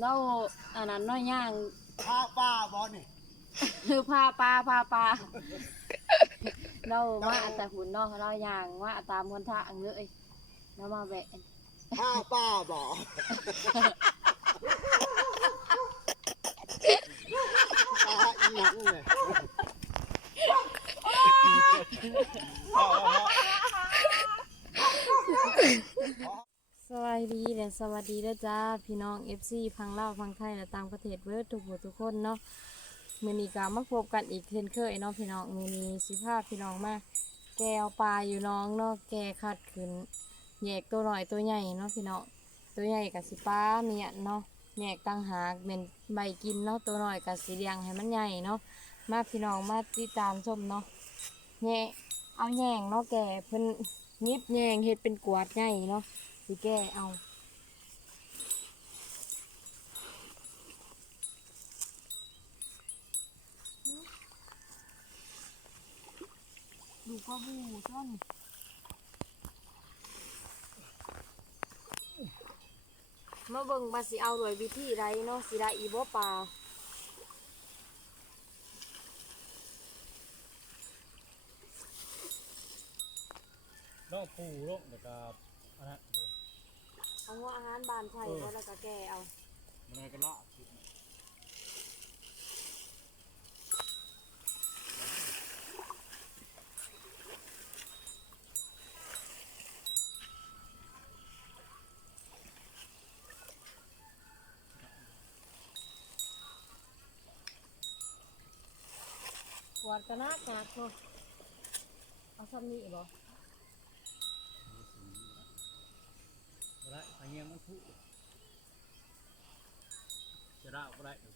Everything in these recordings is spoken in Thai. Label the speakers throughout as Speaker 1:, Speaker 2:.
Speaker 1: เราอันนั้นน้อยย่าง
Speaker 2: ข้าป้าบอนี่
Speaker 1: คือพาปลาพาปลาเราว่าแต่หุ่นเนาะเราย่างว่าตามคนทางเลยเรามาแบะ
Speaker 2: ข้าป้าบอตาอีหยังเลย
Speaker 1: สวัสดีและสวัสดีเด้อจ้าพี่น้อง FC พังเล่าพังไทยและตางประเทศเวิร์ดทุกผู้ทุกคนเนาะมือนี้ก็มาพบกันอีกเช่นเคยเนาะพี่น้องมือนี้สิภาพพี่น้องมาแกเอาปลาอยู่น้องเนาะแกคัดขึ้นแยกตัวหน่อยตัวใหญ่เนาะพี่น้องตัวใหญ่กับสิป้าเมียเนาะแยกต่างหากเป็นใบกินเนาะตัวหน่อยกับสีเลียงให้มันใหญ่เนาะมาพี่น้องมาติดตามชมเนาะแยกเอาแยงเนาะแกเพิ่นนิบแยงเฮ็ดเป็นกวาดใหญ่เนาะ สิแก้เอาดูก็บูซ่อนมาเบิ่งบาสิเอาด้วยวิธีใดเนาะสิได้อีบ่ปลา
Speaker 3: ลองปูลงเดี๋ยวกับอันนั้น
Speaker 1: เอาหัวอาหารบานไทยบ่แล้วก็แก้เอา
Speaker 3: มันอะไรก็ละ
Speaker 1: กวาดก็นักหนักเนาะเอาซ้ำนี้บ่
Speaker 3: อะไรอันเงี้ยมันผู้จะระอะไรเดี๋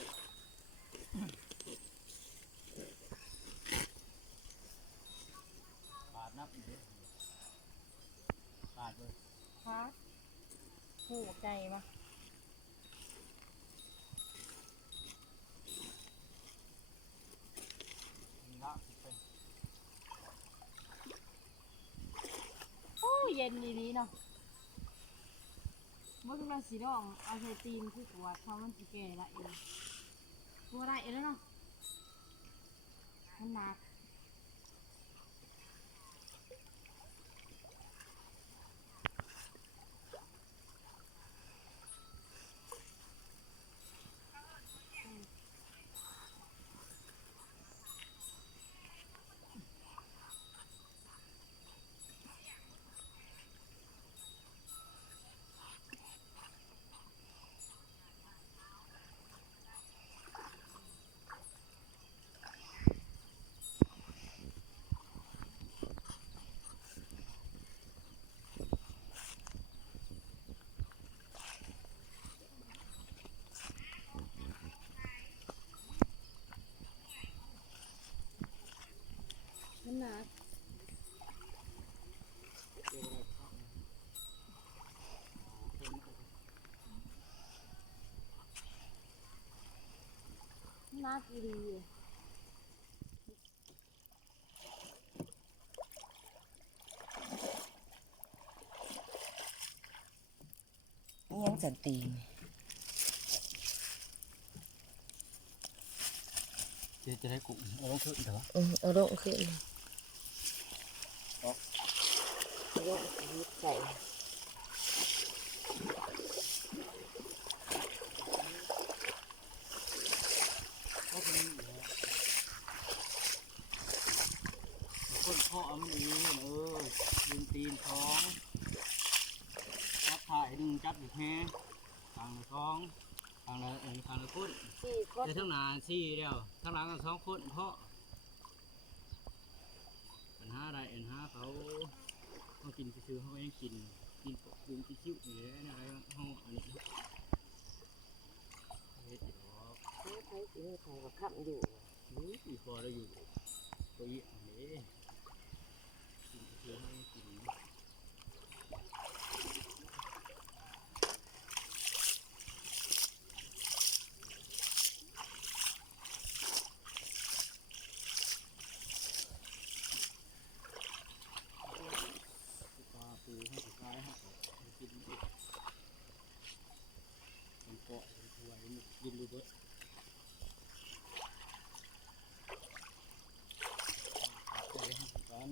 Speaker 3: ยวต้ม
Speaker 1: ถ้าแย่งมันใหญ่โหด
Speaker 3: จับเอื้อยได้ไหมปาดนับปาดเลย
Speaker 1: คะโหใจปะ
Speaker 3: มีละสิเป็น
Speaker 1: โอ้เย็นดีๆเนาะ ว่าคือเราสีดองเอาใส่ตีนคือกวดเพราะมันสิแก่ละเองตัวได้เองแล้วเนาะมันหนักมันหนัก มันหนักอีดี
Speaker 4: อิหยังสันติง
Speaker 3: เดี๋ยวจะได้กุ้งเอาลงขึ้นเถอะ
Speaker 4: อือเอาลงขึ้นเอาลงยิบใส่
Speaker 3: คนพ่อเอามันเองเออดึ งตีนท้องจับถ่ายดึงจับอยู่แค่ทางละท้องทางละเออทางละก้น
Speaker 1: สี่คน
Speaker 3: เดี๋ยวทั้งหนาสี่เดียวทั้งหลังกันสองคนเพราะปัญหาอะไรปัญหาเขาเขากินซื้อเขาก็ยังกินกินปกปุงกินคิ้วอยู่แล้วเนี่ยอะไรเขาอันนี้เฮ็ดอยู่หรอก
Speaker 4: ใช้สีไทยกับขับอยู่
Speaker 3: มอุ้ยพอเราอยู่ตัวอีอันนี้กินเพื่อให้กิน ปลาปูให้สุดท้ายให้เขากินดิมันเกาะมันถวายมัน กินดูเบิดใจให้สุดกัน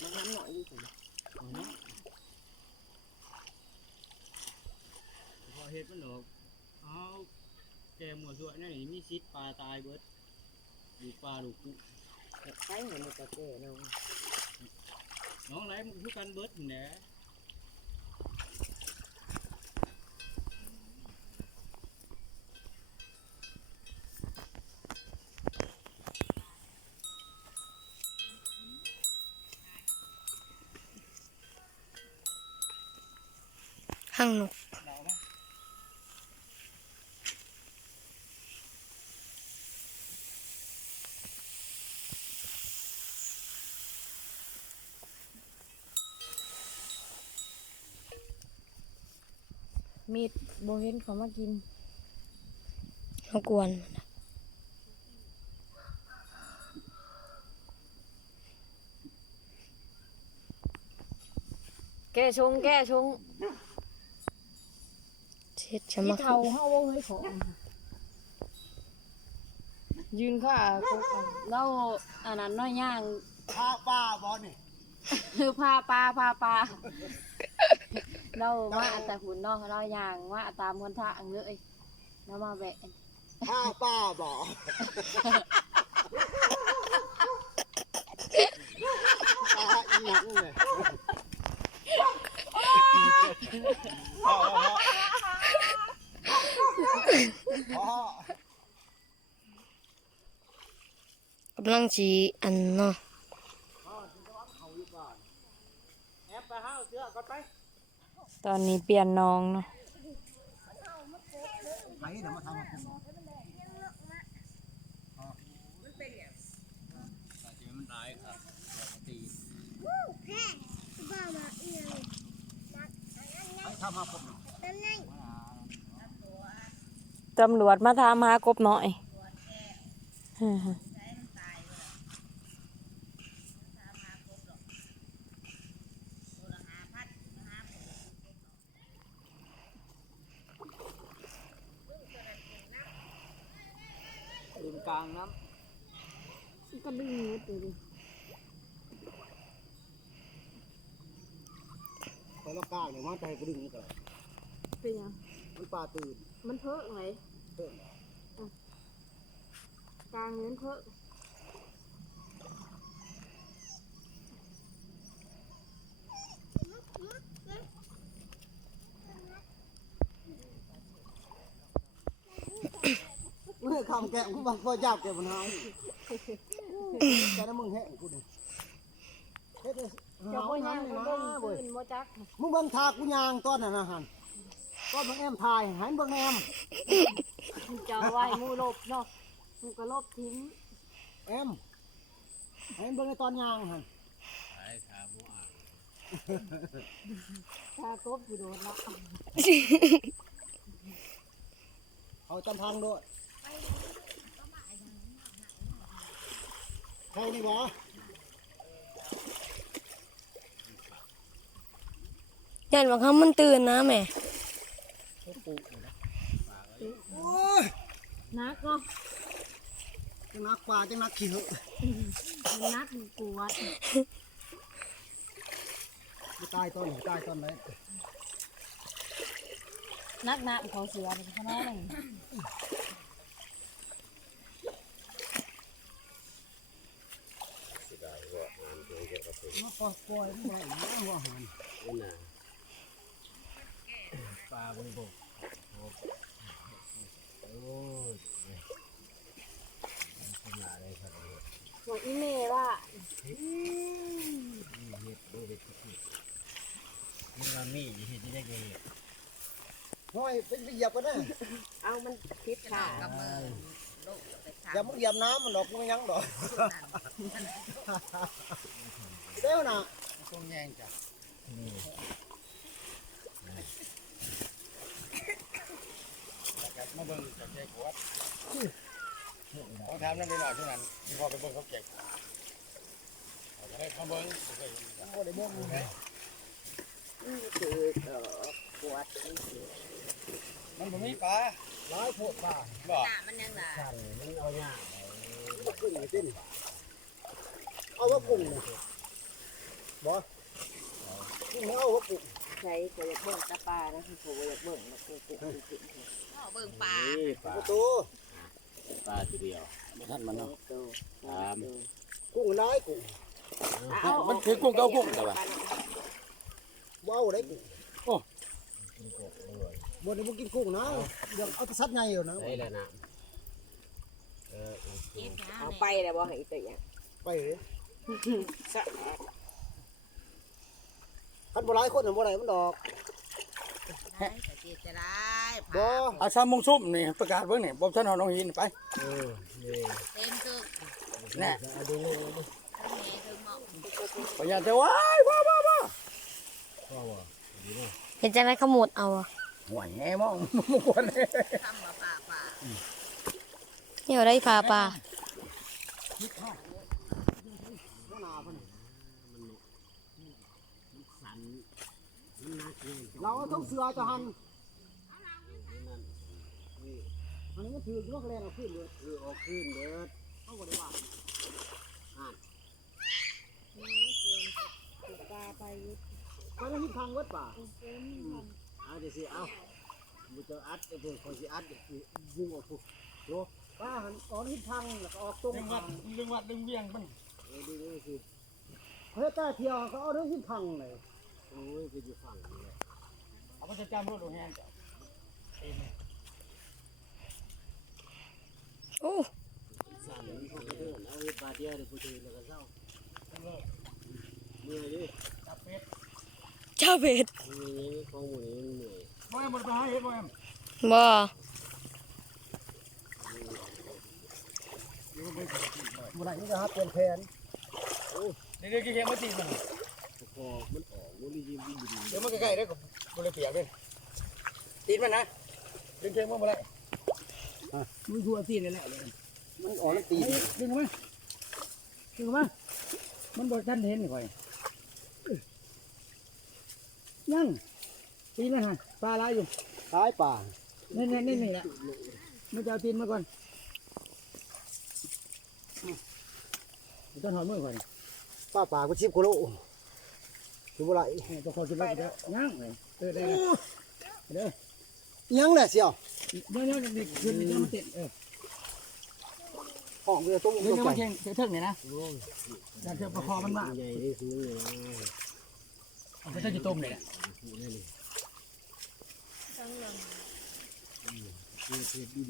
Speaker 4: มันน้ำหน่อยอยู่สิ
Speaker 3: เอาเนาะพอเฮ็ดมันดอกเอาแกหมวดด้วยนั่นนี่มีซิดปลาตายเบิดดูปลาดูกุ้ง
Speaker 4: ใช้ให้มันจะแก่น้อง
Speaker 3: น้องไรมันคือกันเบิดนี่แหละ
Speaker 4: ห้างนก
Speaker 3: เราไหม
Speaker 1: มีดโบเห็นเขามากิน
Speaker 4: เขากวน
Speaker 1: แก้ชง แก้ชง
Speaker 4: เช็ดชะ
Speaker 1: ที่
Speaker 4: มัก
Speaker 1: เทาเฮาบ่เฮ้ยของยืนข้าก็เราอันนั้นน้อยย่าง
Speaker 2: ผ้าป้าบอนี่
Speaker 1: คือพาปลาพาปลาเรามาแต่หุ่นเนาะเราย่างว่าตามคนทางเลยเรามาแบะ
Speaker 2: ผ้าป้าบอปลาอีหยังเลยำ
Speaker 4: ลังชีอันเนาะ
Speaker 1: ตอนนี้เปลี่ยนน้องเนาะ
Speaker 3: ตำ
Speaker 1: รวจมาทำมากบหน่อย
Speaker 3: ดึงกลางน้
Speaker 1: ก็ดึงมือตัวดิ
Speaker 2: ไปละก้างเดี๋ยวมันจะให้กระดึงกัน
Speaker 1: เป็นยัง
Speaker 2: มัน ปลาตื่น
Speaker 1: มันเพิ่งไหม
Speaker 2: เพิ่ม
Speaker 1: กลางเงินเพิ่ง
Speaker 2: เมื่อคำแกะกูบังก็จับแกมันหายแต่นั้นมึงแห้งกูดิเฮ็ดเลย
Speaker 1: เจ้าพ่อย่าง
Speaker 2: นี่
Speaker 1: ก็
Speaker 2: นะ
Speaker 1: เบิ่ง
Speaker 2: เว้ย
Speaker 1: ขึ้นโมจัก
Speaker 2: มึงเบิ่งทากูยางตอนนั้นนะฮัน ตอนมึงแอมทายหันเบิ่งแอม
Speaker 1: เจ้าไว้หมูลบเนาะหมูก็ลบทิ้ง
Speaker 2: แอมหันเบิ่งในตอนยางหันำ
Speaker 3: ไอ้ขาบัว
Speaker 1: ถ้ากบอยู่โดนละ
Speaker 2: เอาจำพังด้วยเข้านี่บ่
Speaker 4: ยันว่าเขามันตื่นนะแม่
Speaker 2: โอ้ย
Speaker 1: นักเนาะ
Speaker 2: จังนักปลาจังนักขี้เหอะ
Speaker 1: มันนักกวด
Speaker 2: ไม่ตายตอนไหนตายตอนไหน
Speaker 1: นักน้ำเขาเสือเป็นขนาดนั้น
Speaker 2: มาปล่อยปล่อยมาอีกแล้วหัวหัน
Speaker 3: ป ลาบนบกโอ้ย
Speaker 1: หัวอีเมว่า
Speaker 3: เฮ็ดดูเฮ็ดมันว่ามีเฮ็ดที่ได้เงิน
Speaker 2: ห้อยเป็นไปเหยียบกันนะ
Speaker 4: เอามันพิษขา
Speaker 3: กับมือ
Speaker 2: อย่ามึงเหยียบน้ำมันดอกมึงยังดอกเด้วน่ะ
Speaker 5: ต้องแย่งจ้ะ มาเบิ่งจากแจกขวดต้องถามนั่นไปหน่อยเท่านั้นที่พอไปเบิ่งเขาแจกเขาจะได้เขาเบิ่งบ่เคยเห็นจ้ะ
Speaker 2: โอ้ได้บ่มึง
Speaker 5: มันบ่มีปลา
Speaker 2: ร้ายโพดป่า
Speaker 5: บ่ามันยังไง
Speaker 2: สั่นมันเอาหญ้าบ่กุ้งไปกินเอาว่ากุ้งบ่กุ้งเอาว่ากุ้ง
Speaker 6: ช้ก็อยากเบิ่งตาปลานะคือผมอยากเบิ่งแล้วกูกูกูกูเบิ่งปลา
Speaker 2: ประตู
Speaker 5: ปลาทีเดียวท่านมันเนาะ
Speaker 6: ตัว
Speaker 5: ตาม
Speaker 2: กุ้งร้ายกุ้ง
Speaker 5: มันคือกุ้งเก้ากุ้งแต่ว่า
Speaker 2: ว้าวได้กุ้งโอ้บ่ได้บ่กินกุ้งนะเดี๋ยวเอาแต่สัตว์ใหญ่อยู่นะ
Speaker 5: ได้แล้วนะ
Speaker 6: เอาไปแล้วบ่ให้ตัวอย่าง
Speaker 2: ไปเลย คันบ่หลายคนน่ะบ่ได้มันดอก
Speaker 6: จะเจจะได้
Speaker 2: บ่
Speaker 5: อาชามงซุ่มนี่ประกาศเบิ่งนี่บ่ท่านเฮาน้องหินไป
Speaker 6: เต็มตึก
Speaker 5: แน่
Speaker 6: ทั้งแม่ทั้งหมอ
Speaker 5: พยายามแต่ว้ายว้าว้าว้า
Speaker 4: เห็นจังได๋ขโมดเอาอะ
Speaker 5: ห่วยแห่มองมุกวนเลย
Speaker 6: ทำมาปลาปลา
Speaker 4: นี่เอาได้พาปลา
Speaker 2: เราต้องเสือจะหันอันนี้มันถือลวกแรงเอาขึ้นเลยถือออกขึ้นเด้อเอาบ่ได้ว่าปลาไปไปแล้วหินทางวัดป่าเอาเดี๋ยวสิเอามึงจะอัดไอ้พวกคนสิอัดยิงออกพวกโลป้าหันออกหินทางแล้วก็ออกตรง
Speaker 5: ดึงวัดดึงวัดดึงเวียงมัน
Speaker 2: เออดีดีสิเฮ้ยตาเที่ยวเขาเอาด้วยหินทางเลย โอ้ยคืออยู่ฝั่งนี้
Speaker 5: เอาไปจะจำรถดูแฮนจ้ะ
Speaker 4: โอ้
Speaker 2: สั่นพวกเดินเอาบาเดียวเดี๋ยวพูดถึงแล้วก็เศร้าเมื่อยดิ
Speaker 5: จับเป็ด
Speaker 4: เจ้าเบ็ด
Speaker 2: เมื่อยของหมูนี่เหนื่อย
Speaker 5: บ่แอมบ่ไปหาเฮ็ดบ่แอม
Speaker 4: บ่
Speaker 2: เมื่อไหร่นี่จะฮับเป็นแผน
Speaker 5: เดี๋ยวๆกี่แกมาตีมัน
Speaker 2: พอมันออกมันยิ้มยิ้มดี
Speaker 5: เดี๋ยวมันใกล้ๆเด้อบ่เลยเปียกเด้อตีนมันนะดึงเกงมันบ่ได้
Speaker 2: มันทัวตีนเลยแหละมันออกแล้วตี
Speaker 5: ดึงออกมาดึงออกมามันบ่ทันเห็นนี่ข่อยยังตีนมันฮะปลาหลายอยู่
Speaker 2: ตายป่า
Speaker 5: นี่นี่นี่นี่แหละมันจะเอาตีนมาก่อนต้นหอมมือก่อน
Speaker 2: ป้าป่าก็ชิบกิโล คือบ่ไหล
Speaker 5: จะขอกินแล้วจะย่างเลยเออได้เด้อ
Speaker 2: ยังแหละเสี่ยว
Speaker 5: เดี๋ยวเดี๋ยวเด็กขึ้นเดี๋ยวมันติดเออ
Speaker 2: ห้องเรือตุ้ง
Speaker 5: เดี๋ยว
Speaker 2: ตุ้ง
Speaker 5: เดี๋ยว
Speaker 2: ไก่
Speaker 5: มันเข่งเถิงเนี่ยนะแต่เถิงประคองมันมาก
Speaker 2: ใหญ่ได้สูงเลยนะ
Speaker 5: เอาไปเถิงจะต้มเลยแหละ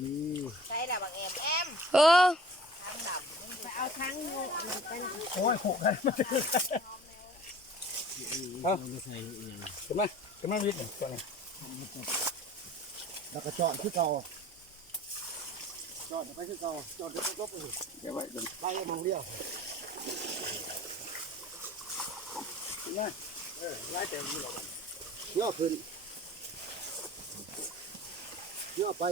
Speaker 2: ดี
Speaker 6: ใช่แล้วบางแอมแอม
Speaker 4: เออ
Speaker 6: ทางดำไปเอาทางงูมันเป็น
Speaker 5: โอ้ยโขกกันมา เถิงเอาขึ้นมาขึ้นมาวิทย์หนึ่งตัวนี้
Speaker 2: แล้วก็จอดคือเก่าจอดไปคือเก่าจอดไปก็ไป
Speaker 5: เดี๋ยวไว้เดี๋ยว
Speaker 2: ไปมองเดียว
Speaker 5: ขึ้นมาเออไล่เต็มที่หรอก
Speaker 2: ย่อขึ้นย่อไป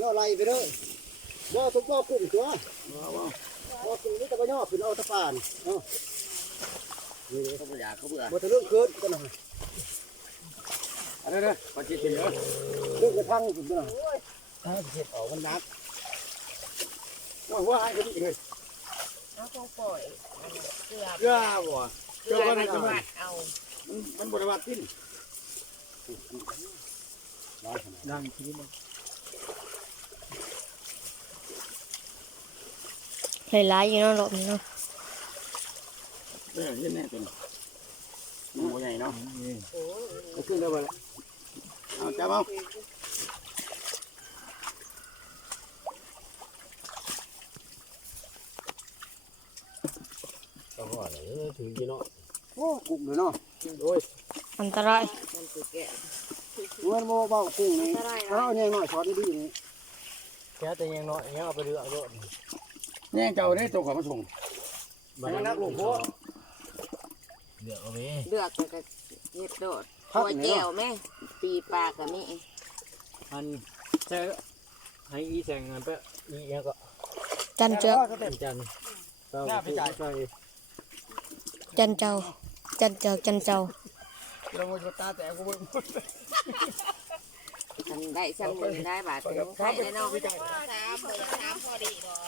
Speaker 2: ย่อไหลไปเลยย่อทุกย่อกุ้งตัว
Speaker 5: ว้าวว้าว
Speaker 2: ย่อกุ้งนี่แต่ก็ย่อขึ้นเอาตะปานเนาะนี่
Speaker 5: เขาไม่อยากเขาเบื่อ
Speaker 2: บ่จะเรื่องเกินกันหน่อย
Speaker 5: อันนี้นะปฏิทินเนาะ
Speaker 2: เรื่องกระทั่งขึ้นกันหน่อย
Speaker 5: ถ้าเก็บเอามันนักว่าว่าให้กันอีกเลย
Speaker 6: เอาคงปล่อยเกลือ
Speaker 5: เกลือบ่
Speaker 6: เกลือมันจะวัดเอา
Speaker 5: มันมันบริวารทิ้นดังทีมัน
Speaker 4: หลายๆอยู่เนาะรอบนี้เนาะ
Speaker 5: เออเห็นแน่ตัวนี้มันบ่ใหญ่เนาะ
Speaker 2: เอาขึ้นได้บ่ล่ะ
Speaker 5: เอาจับเอา
Speaker 2: โอ้กุ้งเลยเนาะ
Speaker 5: โอ้ย
Speaker 4: อันตราย
Speaker 6: มันคือแกะ
Speaker 2: เงินโมเบากุ้งนี่เราเอาใหญ่หน่อยช้อนดีนี่
Speaker 3: แค่แต่ยังน้อยยังเอาไปเรือเอาโลด
Speaker 7: แย่งเจ้าได้ตัวขอมาส่งมันนักลงโพ
Speaker 3: เรือเอาไป
Speaker 6: เลือกแล้วก็เฮ็ดโดดตัวแก้วแม่ปีปลาก็มี
Speaker 3: อันใช่ให้อีแสงงานไปอียังก็
Speaker 4: จันเจ้า
Speaker 3: อีจันเราไปจ่ายไป
Speaker 4: จันเจ้าจันเจ้าจันเจ้า
Speaker 7: เราจะตาแต่กูไม่
Speaker 6: ทำได้ซ้ำหนึ่งได้บาทหนึ่งใครได้เนาะสามเบอร์สามพอดีดอก
Speaker 3: ที่อี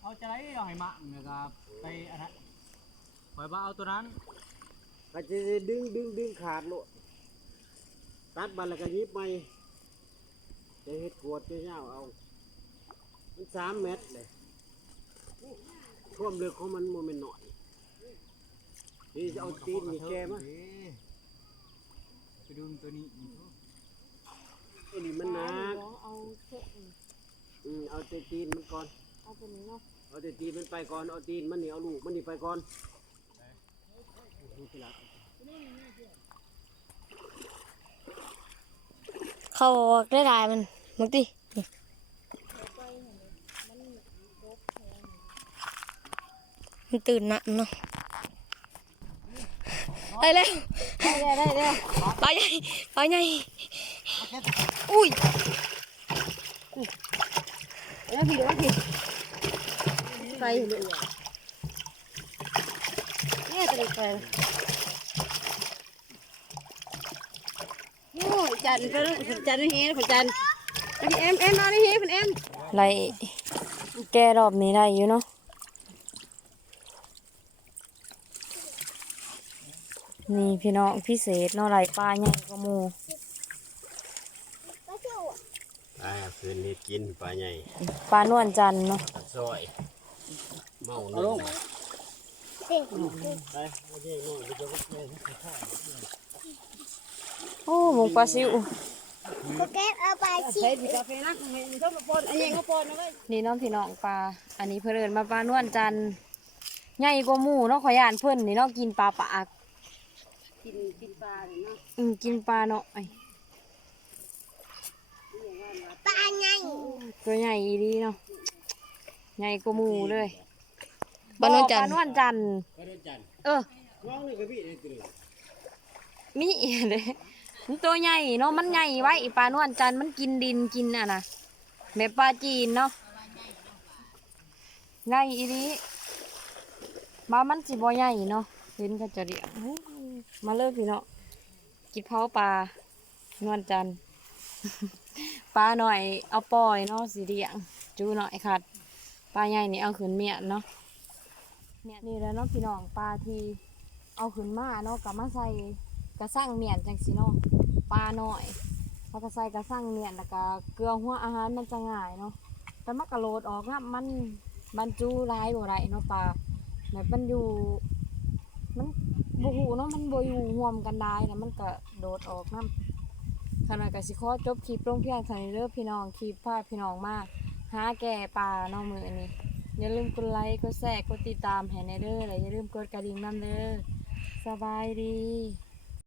Speaker 3: เอาจะได้เอาให้มะนะครับไปอันนั้นปล่อยบ้าเอาตัวนั้น
Speaker 7: ก็จะดึงดึงดึงขาดโลดตัดบันแล้วก็ยิบใหม่จะเฮ็ดกวดจะเงาเอา มันสามเมตรเลยท่วมเรือของมันโมเมนหน่อยนี่จะเอาตีนมีแกมา
Speaker 3: ไปดูตัวนี้
Speaker 7: ไอ้นี่มันหนัก
Speaker 1: เอาเถอะ
Speaker 7: อืมเอาแต่ตีนมันก่อน
Speaker 1: เอาตัวนี้เนาะ
Speaker 7: เอาแต่ตีนมันไปก่อน เอาตีนมันนี่เอาลูกมันนี่ไปก่อน
Speaker 4: เขาบอกได้ลายมันมึงดินี่มันตื่นนะเนาะได้แล้ว
Speaker 1: ได้ได้ได้ได้
Speaker 4: ปลาใหญ่ปลาใหญ่อุ้ย
Speaker 1: แล้วพี่เดี๋ยวพี่ ไปเดี๋ยวเนี่ยตัวนี้ไปโอ้ยจันไปจันนี่เฮ้ยจันพี่เอ็มเอ็มนอนนี่เฮ้ยพี่เอ็มไรแกรอบนี้ได้อยู่เนาะนี่พี่น้องพิเศษเนาะไรปลาใหญ่กว่าหมู
Speaker 7: อ่าคืนนี้กินปลาใหญ่
Speaker 1: ปลานวลจันทร์เนาะ
Speaker 7: ซอย เมาลงไปโอเคหน่อยเดี๋ยวจะไป
Speaker 1: โอ้หมูปลาซิว
Speaker 8: เก็บเอาไปชิม
Speaker 1: นี่น้องพี่น้องปลา อันนี้เพื่นเอนมาปลานวลจันทร์ใหญ่กว่าหมูเนาะขอยานเพื่อนนี่เนาะกินปลาปาก
Speaker 6: กินกินปลาเลยเนาะ
Speaker 1: อืมกินปลาเนาะไอ้
Speaker 8: ปลาไง
Speaker 1: ตัวใหญ่อีดีเนาะใหญ่กว่าหมูเลย
Speaker 4: บ้านนวลจันท
Speaker 1: ป
Speaker 4: ร์
Speaker 1: ลานวลจันทร์
Speaker 7: ก็ได้จัน
Speaker 1: เออ
Speaker 7: น้องนี่ก็พี่ได้กินหรอ
Speaker 1: มีเลยมันตัวใหญ่เนาะมันใหญ่ไว้ปลานวลจันทร์มันกินดินกินอะนะแบบปลาจีนเนาะใหญ่อีดีมามันสิบ่ใหญ่เนาะเห็นก็จะเรียกอู้มาเลยพี่เนาะกินเผาปลานวลจันทร์ปลาหน่อยเอาปล่อยเนาะสีเรียงจูหน่อยค่ะปลาใหญ่นี่เอาขึ้นเมียนเนาะ เนี่ยนี่แหล้วเนาะพี่น้องปลาที่เอาขึ้นมาเนาะกับมาใส่กระสั่งเมียนจังสิเนาะปลาหน่อยเขาก็ใส่กระสั่งเมียนแล้วก็เกลือหัวอาหารมันจะง่ายเนาะแต่มันกระโลดออกนะมันบรรจุร้ายบ่ไรเนาะปลาแบบมันอยู่มันบูหูเนาะมันบอยู่ห่วมกันได้แล้วมันก็โดดออกน้ำขณะกับสิขอจบคลิปลงเพียงเท่านี้เด้อพี่น้องคลิปพาพี่น้องมาหาแก่ปลาเนาะมืออันนี้ อย่าลืมกดไลค์กดแชร์กดติดตามให้ในเด้อและอย่าลืมกดกระดิ่งนั่นเด้อสบายดี